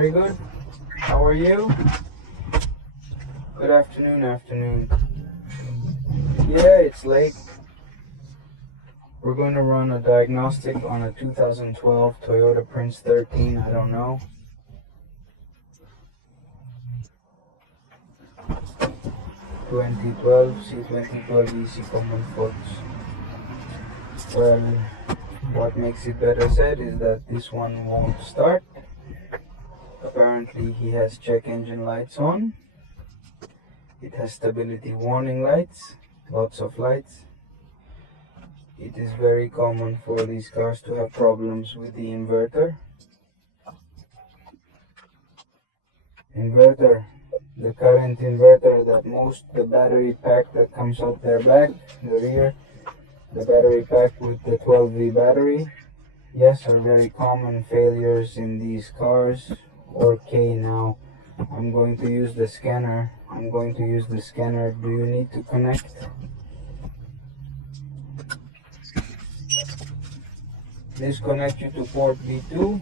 Very good. How are you? Good afternoon. Yeah, it's late. We're going to run a diagnostic on a 2012 Toyota Prince 13, I don't know. C2012 EC common faults. Well, what makes it better said is that this one won't start. Apparently he has check engine lights on. It has stability warning lights, lots of lights. It is very common for these cars to have problems with the inverter. The current inverter the battery pack that comes out their back, the rear, the battery pack with the 12V battery, yes, are very common failures in these cars. Okay, now I'm going to use the scanner. Do you need to connect? This connects you to port B2.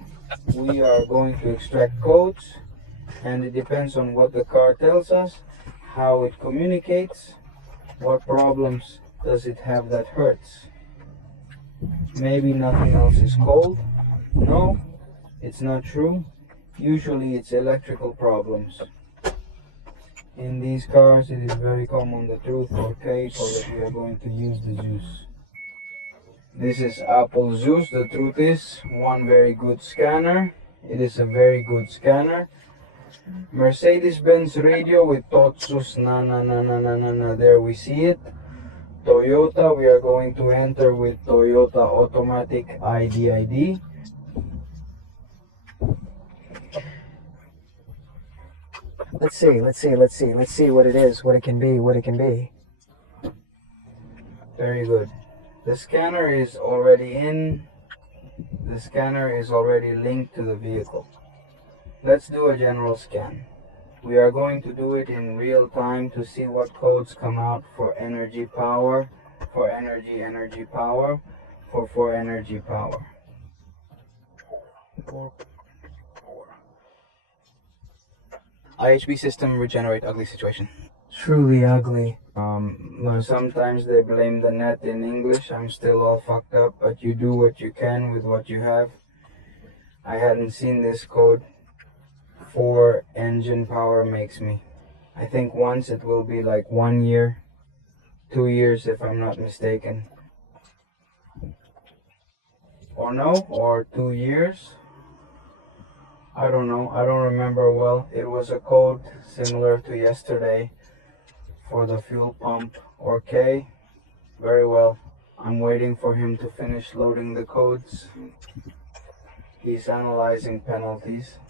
We are going to extract codes, and it depends on what the car tells us, how it communicates, what problems does it have that hurts. Maybe nothing else is cold. No, it's not true. Usually it's electrical problems. In these cars it is very common, the truth. Okay, so that we are going to use the Zeus. This is Apple Zeus. The truth is one very good scanner. It is a very good scanner. Mercedes-Benz radio with Totsus na. There we see it. Toyota, we are going to enter with Toyota automatic ID. Let's see what it is, what it can be. Very good. The scanner is already in. The scanner is already linked to the vehicle. Let's do a general scan. We are going to do it in real time to see what codes come out for energy power, for energy power, for energy power. IHB system regenerate ugly situation. Truly ugly. Sometimes they blame the net in English. I'm still all fucked up, but you do what you can with what you have. I hadn't seen this code. For engine power makes me. I think once it will be like 1 year, 2 years if I'm not mistaken. Or no, or 2 years. I don't know, I don't remember well. It was a code similar to yesterday for the fuel pump. Okay, very well. I'm waiting for him to finish loading the codes. He's analyzing penalties.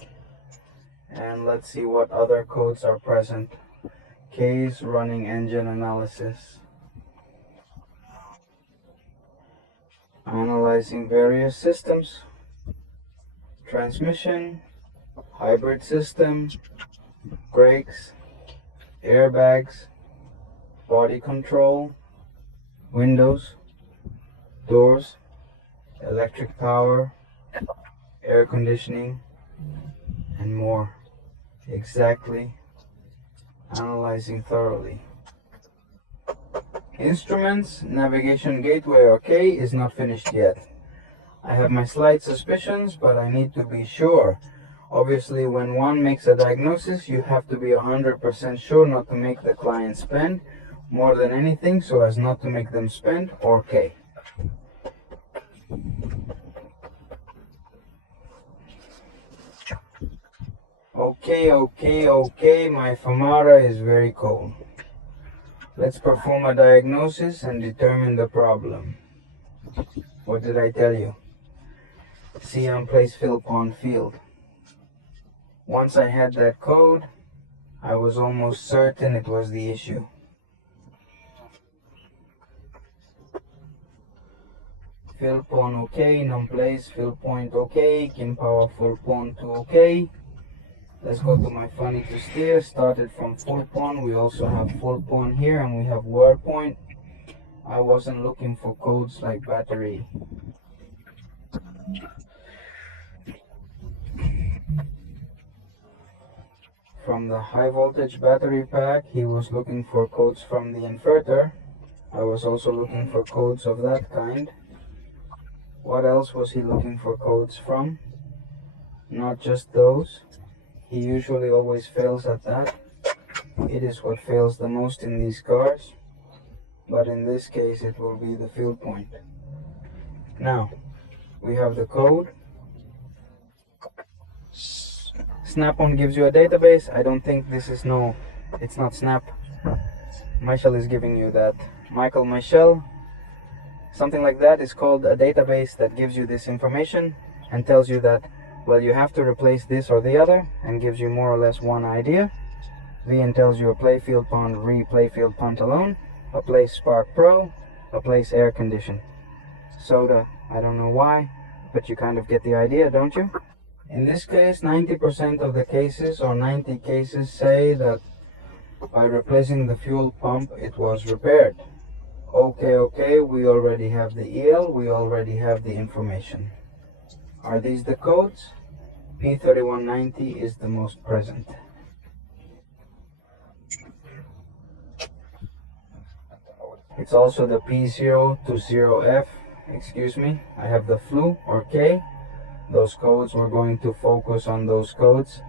And let's see what other codes are present. K's running engine analysis. Analyzing various systems. Transmission, hybrid system, brakes, airbags, body control, windows, doors, electric power, air conditioning, and more. Exactly. Analyzing thoroughly. Instruments, navigation gateway, okay, is not finished yet. I have my slight suspicions, but I need to be sure. Obviously, when one makes a diagnosis, you have to be 100% sure not to make the client spend more than anything, so as not to make them spend. Okay. Okay, my Famara is very cold. Let's perform a diagnosis and determine the problem. What did I tell you? See on place fill pond field. Once I had that code, I was almost certain it was the issue. Fill pond okay, non place, fill point okay, Kim power full pond to okay. Let's go to my funny to steer. Started from full pond. We also have full pond here, and we have wear point. I wasn't looking for codes like battery. from the high voltage battery pack. He was looking for codes from the inverter. I was also looking for codes of that kind. What else was he looking for codes from? Not just those. He usually always fails at that. It is what fails the most in these cars, but in this case it will be the field point. Now we have the code. Snap-on gives you a database. I don't think this is it's not Snap. Michel is giving you that. Michel, something like that is called a database that gives you this information and tells you that, well, you have to replace this or the other, and gives you more or less one idea. VN tells you a play field pump, replay field pump alone, a place Spark Pro, a place air condition. Soda, I don't know why, but you kind of get the idea, don't you? In this case, 90% of the cases, or 90 cases, say that by replacing the fuel pump it was repaired. Okay, we already have the EL, we already have the information. Are these the codes? P3190 is the most present. It's also the P020F, excuse me, I have the flu or K. Those codes, we're going to focus on those codes.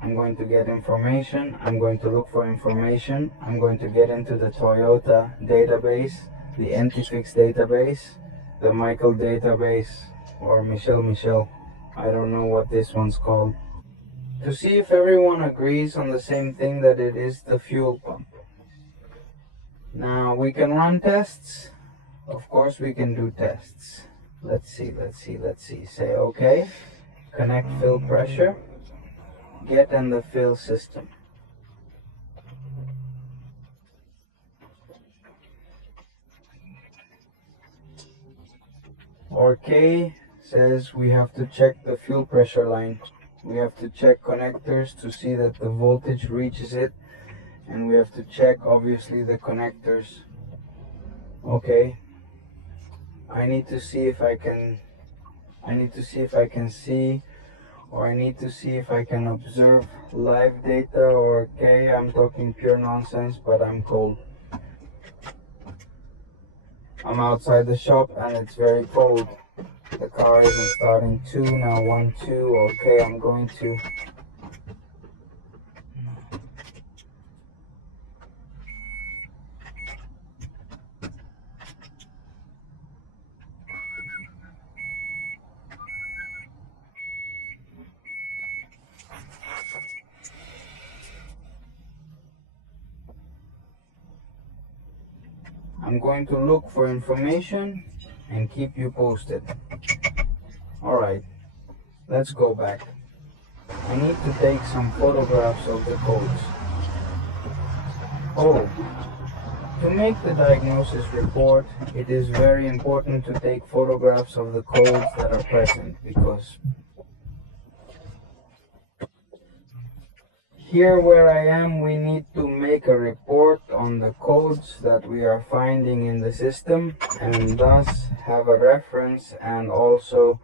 I'm going to get information, I'm going to look for information, I'm going to get into the Toyota database, the Antifix database, the Michael database, or Michel, I don't know what this one's called, to see if everyone agrees on the same thing, that it is the fuel pump. Now we can run tests. Of course we can do tests. Let's see. Say okay. Connect fill pressure. Get in the fill system. Or K says we have to check the fuel pressure line. We have to check connectors to see that the voltage reaches it, and we have to check obviously the connectors. Okay, I need to see if I can see, or I need to see if I can observe live data. Or okay, I'm talking pure nonsense, but I'm cold. I'm outside the shop and it's very cold. The car isn't starting 2, now 1, 2. Okay, I'm going to look for information and keep you posted. Alright, let's go back. I need to take some photographs of the codes. Oh, to make the diagnosis report, it is very important to take photographs of the codes that are present, because here where I am, we need to make a report on the codes that we are finding in the system, and thus have a reference, and also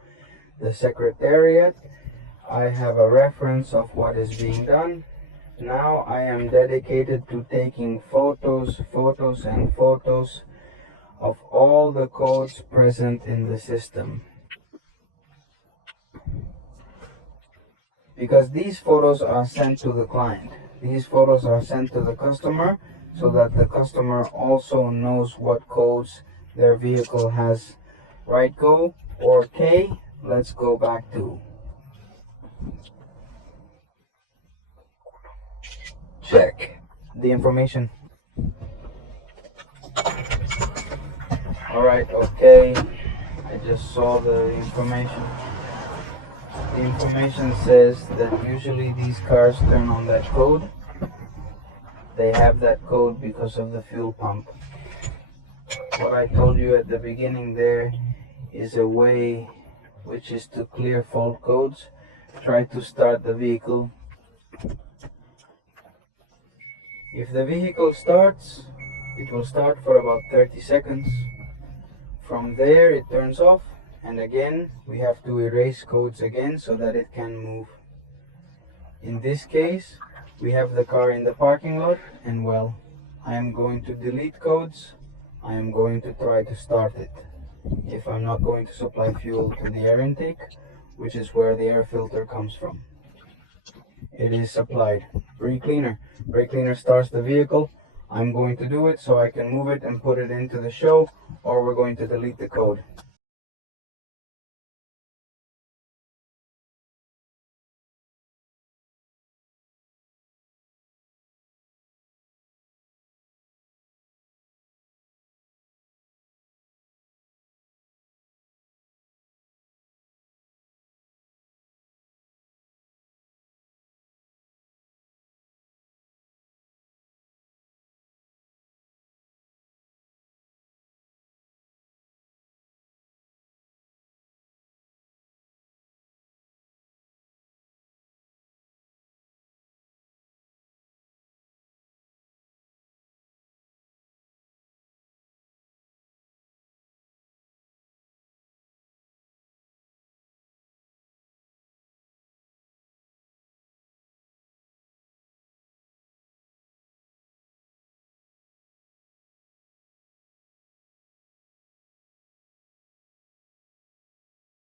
the secretariat. I have a reference of what is being done. Now I am dedicated to taking photos of all the codes present in the system. Because these photos are sent to the client. These photos are sent to the customer, so that the customer also knows what codes their vehicle has. Right, go, or K, let's go back to. Check the information. Alright, okay, I just saw the information. The information says that usually these cars turn on that code. They have that code because of the fuel pump. What I told you at the beginning there is a way which is to clear fault codes. Try to start the vehicle. If the vehicle starts, it will start for about 30 seconds. From there it turns off, and again we have to erase codes again so that it can move. In this case, We have the car in the parking lot, and well, I am going to delete codes. I am going to try to start it. If I'm not going to supply fuel to the air intake, which is where the air filter comes from. It is supplied. Brake cleaner. Brake cleaner starts the vehicle. I'm going to do it so I can move it and put it into the show, or we're going to delete the code.